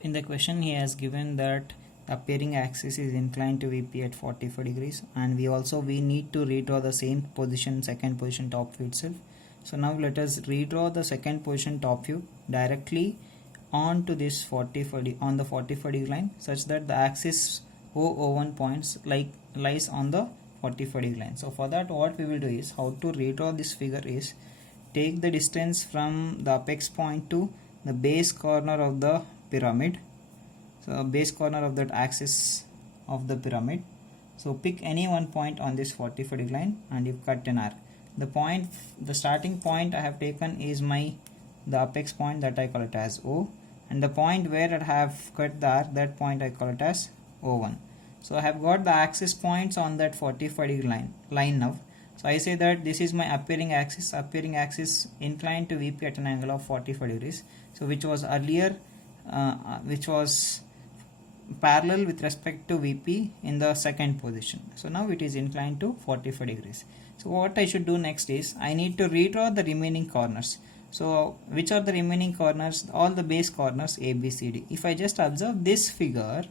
In the question he has given that the appearing axis is inclined to VP at 45 degrees, and we need to redraw the same position, second position top view itself. So now let us redraw the second position top view directly onto this 45 on the 45 degree line, such that the axis O01 points lies on the 45 degree line. So for that, what we will do is, how to redraw this figure is, take the distance from the apex point to the base corner of the pyramid, so base corner of that axis of the pyramid. So pick any one point on this 45 degree line and you cut an arc. The starting point I have taken is the apex point, that I call it as O, and the point where I have cut the arc, that point I call it as O1. So I have got the axis points on that 45 degree line now. So I say that this is my appearing axis inclined to VP at an angle of 45 degrees. So which was earlier, which was parallel with respect to VP in the second position. So now it is inclined to 45 degrees. So what I should do next is, I need to redraw the remaining corners. So which are the remaining corners? All the base corners A, B, C, D. If I just observe this figure,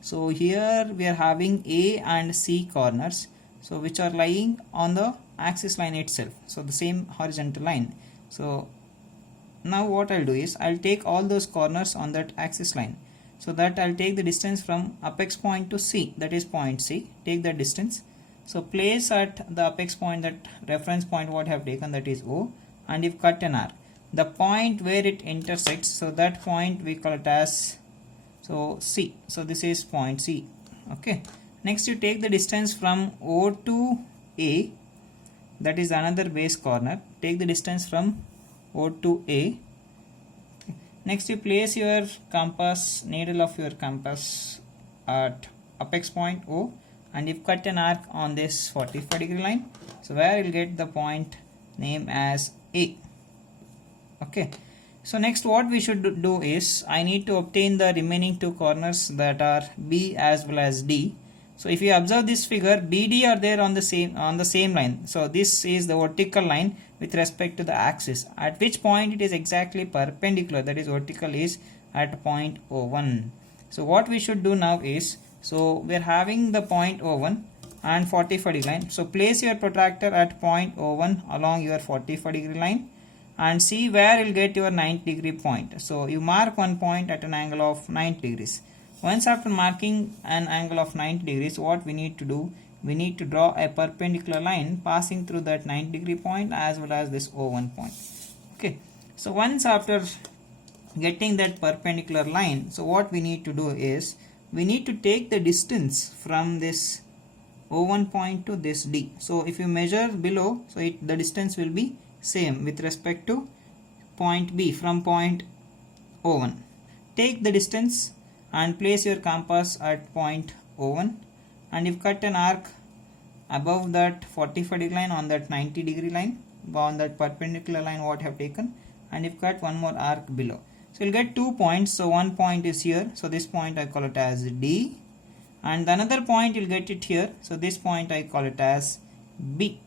so here we are having A and C corners, so which are lying on the axis line itself, so the same horizontal line. So now what I'll do is, I'll take all those corners on that axis line, so that I'll take the distance from apex point to C, that is point C, take that distance. So place at the apex point that reference point what I have taken, that is O, and if cut an arc, the point where it intersects, so that point we call it as C. So this is point C. Okay. Next you take the distance from O to A, that is another base corner. Take the distance from O to A. Next you place your needle of your compass at apex point O, and if cut an arc on this 45 degree line, so where you will get the point name as A. Okay. So next what we should do is, I need to obtain the remaining two corners, that are B as well as D. So if you observe this figure, BD are there on the same line. So this is the vertical line with respect to the axis, at which point it is exactly perpendicular, that is vertical is at point O1. So what we should do now is, so we are having the point O1 and 45 degree line. So place your protractor at point O1 along your 45 degree line and see where you will get your 90 degree point. So you mark one point at an angle of 90 degrees. Once after marking an angle of 90 degrees, what we need to do, we need to draw a perpendicular line passing through that 90 degree point as well as this O1 point. Okay. So once after getting that perpendicular line, so what we need to do is, we need to take the distance from this O1 point to this D. So if you measure below, so the distance will be same with respect to point B from point O1. Take the distance and place your compass at point O1, and if cut an arc above that 45 degree line on that 90 degree line, on that perpendicular line what I have taken, and if cut one more arc below. So you'll get 2 points. So one point is here, so this point I call it as D, and the another point you'll get it here, so this point I call it as B.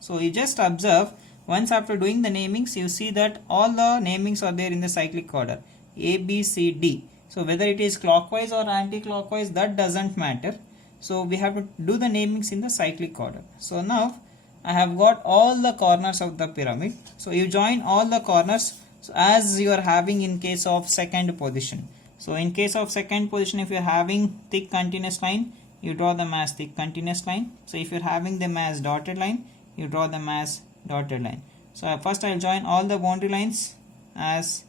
So you just observe, once after doing the namings, you see that all the namings are there in the cyclic order, A, B, C, D. So whether it is clockwise or anti-clockwise, that doesn't matter. So we have to do the namings in the cyclic order. So now I have got all the corners of the pyramid. So you join all the corners, so as you are having in case of second position. So in case of second position, if you are having thick continuous line, you draw them as thick continuous line. So if you are having them as dotted line, you draw them as dotted line. So first I will join all the boundary lines as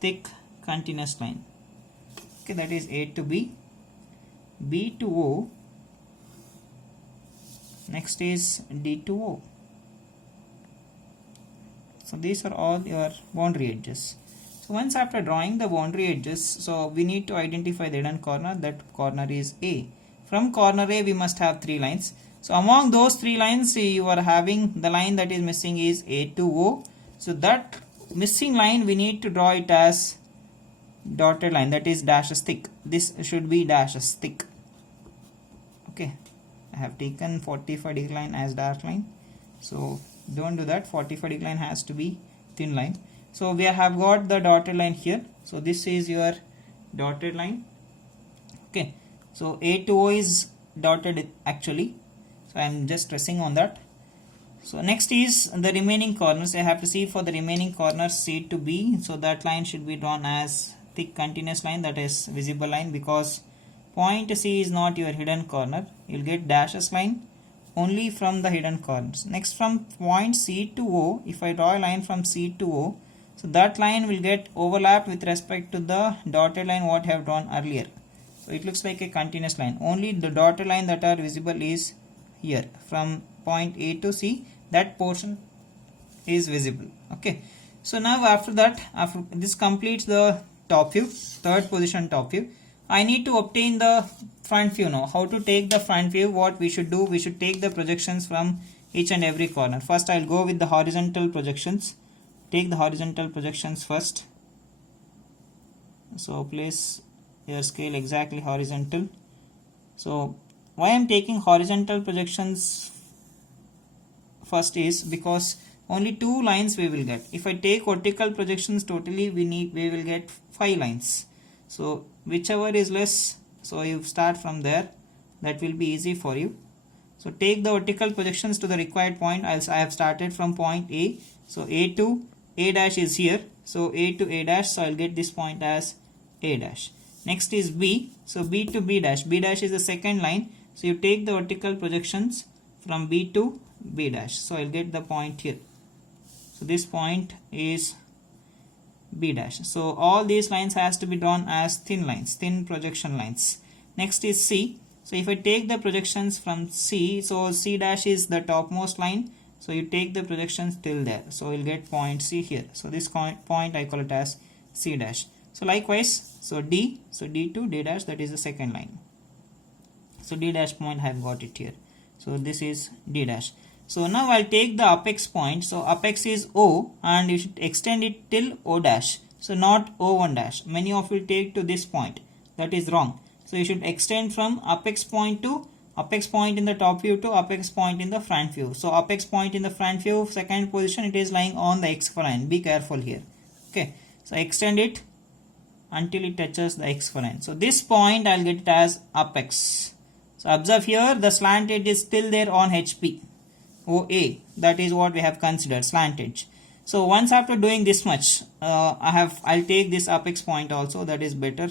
thick continuous line. Okay, that is A to B, B to O, next is D to O. So these are all your boundary edges. So once after drawing the boundary edges, so we need to identify the hidden corner, that corner is A. From corner A we must have 3 lines. So among those 3 lines, you are having the line that is missing is A to O. So that missing line we need to draw it as dotted line, that is dashes thick. This should be dashes thick. Okay, I have taken 45 degree line as dark line, so don't do that. 45 degree line has to be thin line. So we have got the dotted line here. So this is your dotted line. Okay, so A to O is dotted actually, so I am just pressing on that. So next is the remaining corners. I have to see for the remaining corners C to B, so that line should be drawn as thick continuous line, that is visible line, because point C is not your hidden corner. You'll get dashes line only from the hidden corners. Next, from point C to O, if I draw a line from C to O, so that line will get overlapped with respect to the dotted line what I have drawn earlier. So it looks like a continuous line. Only the dotted line that are visible is here from point A to C, that portion is visible. Okay, so now after that, after this completes the top view, third position top view, I need to obtain the front view now. How to take the front view? What we should do, we should take the projections from each and every corner. First I'll go with the horizontal projections. Take the horizontal projections first. So place your scale exactly horizontal. So why I'm taking horizontal projections first is because only 2 lines we will get. If I take vertical projections totally, we will get 5 lines. So whichever is less, so you start from there, that will be easy for you. So take the vertical projections to the required point. I have started from point A, so A to A dash is here, so A to A dash, so I'll get this point as A dash. Next is B, so B to B dash. B dash is the second line, so you take the vertical projections from B to B dash, so I'll get the point here. So this point is B dash. So all these lines has to be drawn as thin lines, thin projection lines. Next is C. So if I take the projections from C, so C dash is the topmost line, so you take the projections till there, so you'll get point C here. So this point I call it as C dash. So likewise, so D to D dash, that is the second line. So D dash point I have got it here. So this is D dash. So now I'll take the apex point. So apex is O, and you should extend it till O dash. So not O1 dash. Many of you take to this point. That is wrong. So you should extend from apex point to apex point in the top view to apex point in the front view. So apex point in the front view, second position, it is lying on the x line. Be careful here. Okay. So extend it until it touches the x line. So this point I'll get it as apex. So observe here, the slant edge is still there on HP. OA, that is what we have considered, slant edge. So once after doing this much, I'll take this apex point also, that is better.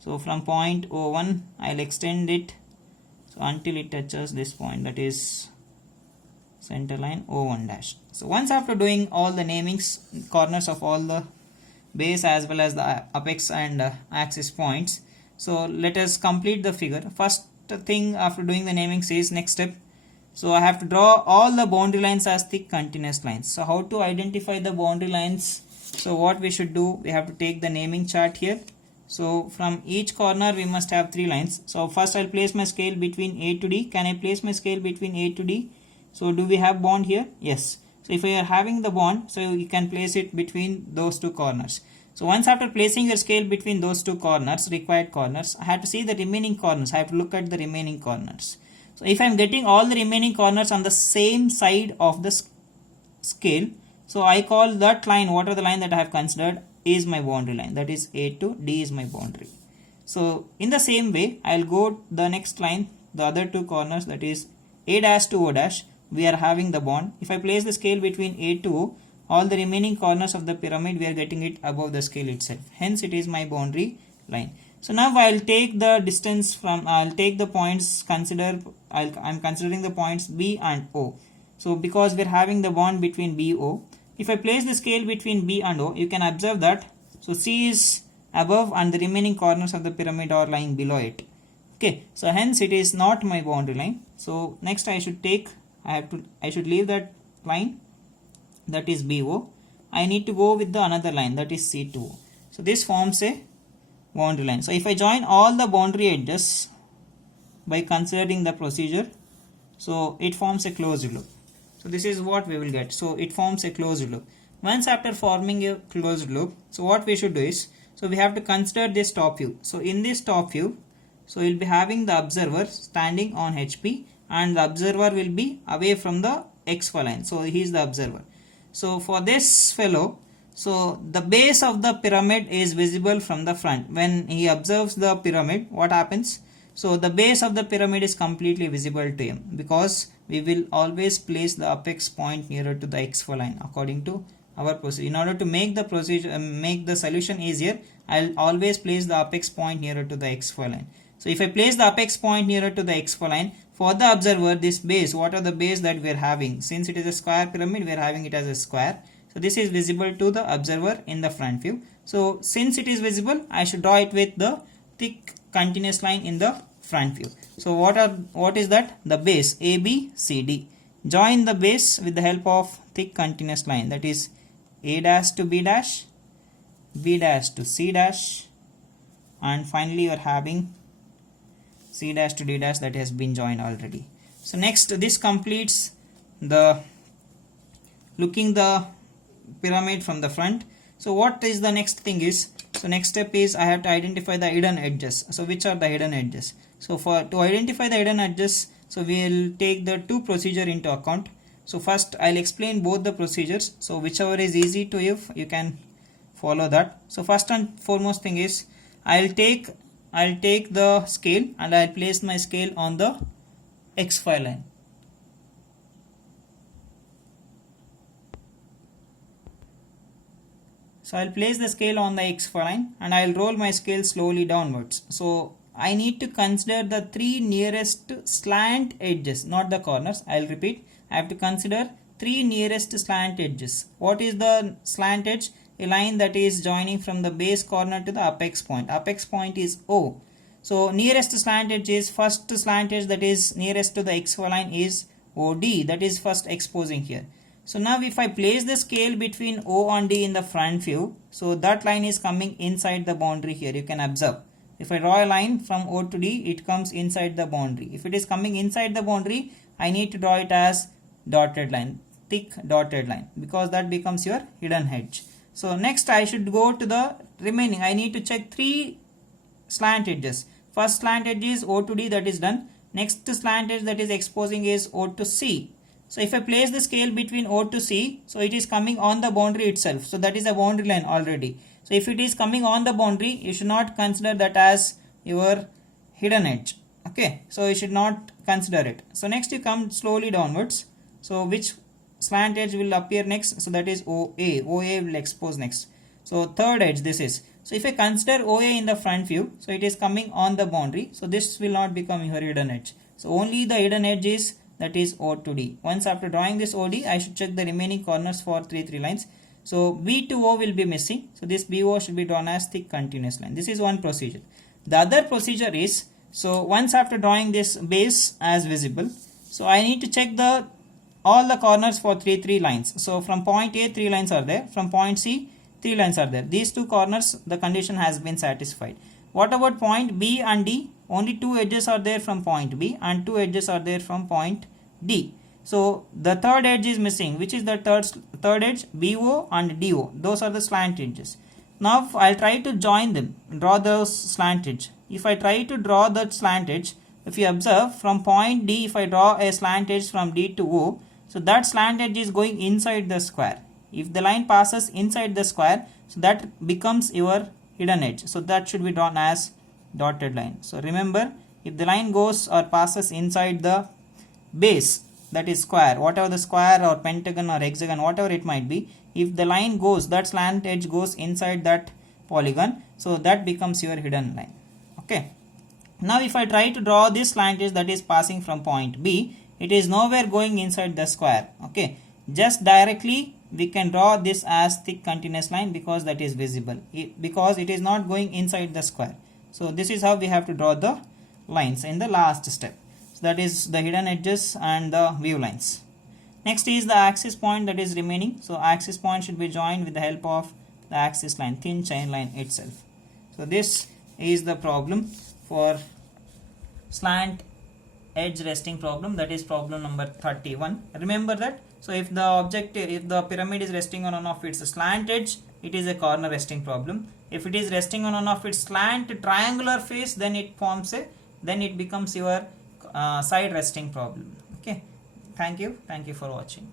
So from point O1, I'll extend it so until it touches this point, that is center line O1 dash. So once after doing all the namings, corners of all the base as well as the apex and axis points, so let us complete the figure. First thing after doing the namings is next step. So I have to draw all the boundary lines as thick continuous lines. So how to identify the boundary lines? So what we should do, we have to take the naming chart here. So from each corner we must have 3 lines. So first I'll place my scale between A to D. Can I place my scale between A to D? So do we have bond here? Yes. So if we are having the bond, so you can place it between those 2 corners. So once after placing your scale between those 2 corners, required corners, I have to see the remaining corners. I have to look at the remaining corners. So if I am getting all the remaining corners on the same side of the scale, so I call that line, whatever the line that I have considered, is my boundary line. That is A to D is my boundary. So in the same way, I'll go the next line, the other 2 corners, that is A dash to O dash. We are having the bond. If I place the scale between A to O, all the remaining corners of the pyramid, we are getting it above the scale itself. Hence it is my boundary line. So now I'll take the distance from, I'll take the points, I'm considering the points B and O. So because we're having the bond between B, O, if I place the scale between B and O, you can observe that, so C is above and the remaining corners of the pyramid are lying below it. Okay, so hence it is not my boundary line. So next I should take, I should leave that line, that is BO. I need to go with the another line, that is C2O. So this forms a boundary line. So if I join all the boundary edges by considering the procedure, so it forms a closed loop. So this is what we will get. So it forms a closed loop. Once after forming a closed loop, so what we should do is, so we have to consider this top view. So in this top view, so we'll be having the observer standing on HP and the observer will be away from the XY line. So he is the observer. So for this fellow, So the base of the pyramid is visible from the front. When he observes the pyramid, what happens? So the base of the pyramid is completely visible to him, because we will always place the apex point nearer to the x4 line according to our procedure. In order to make the procedure, make the solution easier, I'll always place the apex point nearer to the x4 line. So if I place the apex point nearer to the x4 line, for the observer, this base, what are the base that we are having? Since it is a square pyramid, we are having it as a square. So this is visible to the observer in the front view. So since it is visible, I should draw it with the thick continuous line in the front view. So what is that? The base ABCD. Join the base with the help of thick continuous line, that is A dash to B dash, B dash to C dash, and finally you are having C dash to D dash, that has been joined already. So next, this completes the looking the pyramid from the front. So what is the next thing is, so next step is I have to identify the hidden edges. So which are the hidden edges? So to identify the hidden edges, so we will take the two procedure into account. So first I'll explain both the procedures. So whichever is easy to you can follow that. So first and foremost thing is, I'll take the scale and I'll place my scale on the x5 line. So I'll place the scale on the x5 line and I'll roll my scale slowly downwards. So I need to consider the three nearest slant edges, not the corners. I'll repeat, I have to consider three nearest slant edges. What is the slant edge? A line that is joining from the base corner to the apex point. Apex point is O. So nearest slant edge is, first slant edge that is nearest to the x4 line is OD, that is first exposing here. So now if I place the scale between O and D in the front view, so that line is coming inside the boundary here, you can observe. If I draw a line from O to D, it comes inside the boundary. If it is coming inside the boundary, I need to draw it as dotted line, thick dotted line, because that becomes your hidden edge. So next I should go to the remaining. I need to check three slant edges. First slant edge is O to D, that is done. Next slant edge that is exposing is O to C. So if I place the scale between O to C, so it is coming on the boundary itself. So that is a boundary line already. So if it is coming on the boundary, you should not consider that as your hidden edge. Okay, so you should not consider it. So next you come slowly downwards. So which slant edge will appear next? So that is OA. OA will expose next. So third edge this is. So if I consider OA in the front view, so it is coming on the boundary. So this will not become your hidden edge. So only the hidden edge is, that is O to D. Once after drawing this OD, I should check the remaining corners for three lines. So B to O will be missing. So this BO should be drawn as thick continuous line. This is one procedure. The other procedure is, so once after drawing this base as visible, so I need to check all the corners for three lines. So from point A, 3 lines are there. From point C, 3 lines are there. These two corners, the condition has been satisfied. What about point B and D? Only 2 edges are there from point B and 2 edges are there from point D. So the third edge is missing. Which is the third edge? BO and DO. Those are the slant edges. Now I'll try to join them, draw those slant edge. If I try to draw that slant edge, if you observe from point D, if I draw a slant edge from D to O, so that slant edge is going inside the square. If the line passes inside the square, so that becomes your hidden edge. So that should be drawn as dotted line. So remember, if the line goes or passes inside the base, that is square, whatever the square or pentagon or hexagon, whatever it might be, if the line goes, that slant edge goes inside that polygon, so that becomes your hidden line. Okay. Now if I try to draw this slant edge that is passing from point B, it is nowhere going inside the square. Okay. Just directly we can draw this as thick continuous line, because that is visible, because it is not going inside the square. So this is how we have to draw the lines in the last step. That is the hidden edges and the view lines. Next is the axis point that is remaining. So axis point should be joined with the help of the axis line, thin chain line itself. So this is the problem for slant edge resting problem, that is problem number 31. Remember that. So if the pyramid is resting on one of its slant edge, it is a corner resting problem. If it is resting on one of its slant triangular face, then it becomes your side resting problem. Okay, thank you for watching.